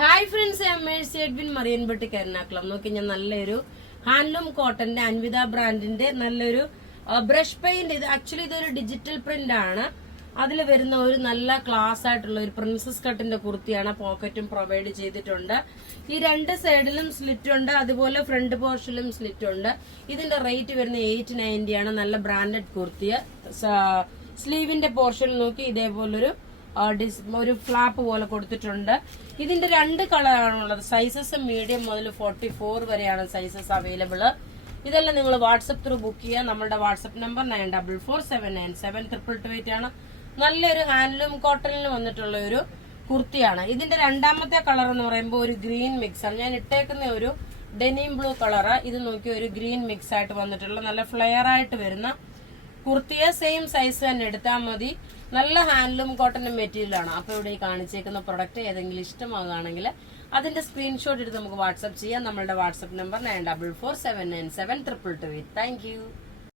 Hi friends, എംഎഴ്സി Edwin Mariyanpatti Ernakulam. നോക്കി ഞാൻ നല്ലൊരു ഹാൻഡ്ലൂം കോട്ടന്റെ അൻവിത ബ്രാൻഡിന്റെ നല്ലൊരു ബ്രഷ് പെയിന്റ്. ഇത് ആക്ച്വലി ഇതൊരു ഡിജിറ്റൽ പ്രിന്റ് ആണ്. അതിൽ വരുന്ന ഒരു നല്ല ക്ലാസ് ആയിട്ടുള്ള ഒരു പ്രിൻസസ് കട്ടിന്റെ കുർത്തിയാണ്. പോക്കറ്റും പ്രൊവൈഡ് ചെയ്തിട്ടുണ്ട്. ഈ രണ്ട് സൈഡിലും സ്ലിറ്റ് ഉണ്ട്, അതുപോലെ ഫ്രണ്ട് പോർഷനിലും സ്ലിറ്റ് ഉണ്ട്. ഇതിന്റെ റേറ്റ് വരുന്ന 890 ആണ്. നല്ല ബ്രാൻഡഡ് കുർത്തിയ. സ്ലീവിന്റെ പോർഷനിൽ നോക്കി ഇതേപോലൊരു ഒരു ഫ്ലാപ്പ് പോലെ കൊടുത്തിട്ടുണ്ട്. ഇതിന്റെ രണ്ട് കളറാണുള്ളത്. സൈസസ് മീഡിയം മുതൽ 44 വരെയാണ് സൈസസ് അവൈലബിൾ. ഇതെല്ലാം നിങ്ങൾ വാട്സപ്പ് ത്രൂ ബുക്ക് ചെയ്യുക. നമ്മുടെ വാട്സപ്പ് നമ്പർ 9447972228 ആണ്. നല്ലൊരു ഹാൻഡ്ലൂം കോട്ടണിൽ വന്നിട്ടുള്ള ഒരു കുർത്തിയാണ്. ഇതിന്റെ രണ്ടാമത്തെ കളർ എന്ന് പറയുമ്പോൾ ഒരു ഗ്രീൻ മിക്സ് ആണ്. ഞാൻ ഇട്ടേക്കുന്ന ഒരു ഡെനിം ബ്ലൂ കളറ്. ഇത് നോക്കി ഒരു ഗ്രീൻ മിക്സ് ആയിട്ട് വന്നിട്ടുള്ള നല്ല ഫ്ലെയർ ആയിട്ട് വരുന്ന കുർത്തിയെ സെയിം സൈസ് തന്നെ എടുത്താൽ മതി. നല്ല ഹാൻഡ്ലൂം കോട്ടൺ മെറ്റീരിയൽ ആണ്. അപ്പൊ ഇവിടെ ഈ കാണിച്ചേക്കുന്ന പ്രൊഡക്റ്റ് ഏതെങ്കിലും ഇഷ്ടമാകുകയാണെങ്കിൽ അതിന്റെ സ്ക്രീൻഷോട്ട് എടുത്ത് നമുക്ക് വാട്സ്ആപ്പ് ചെയ്യാം. നമ്മളുടെ വാട്സ്ആപ്പ് നമ്പർ 9447972228. Thank you.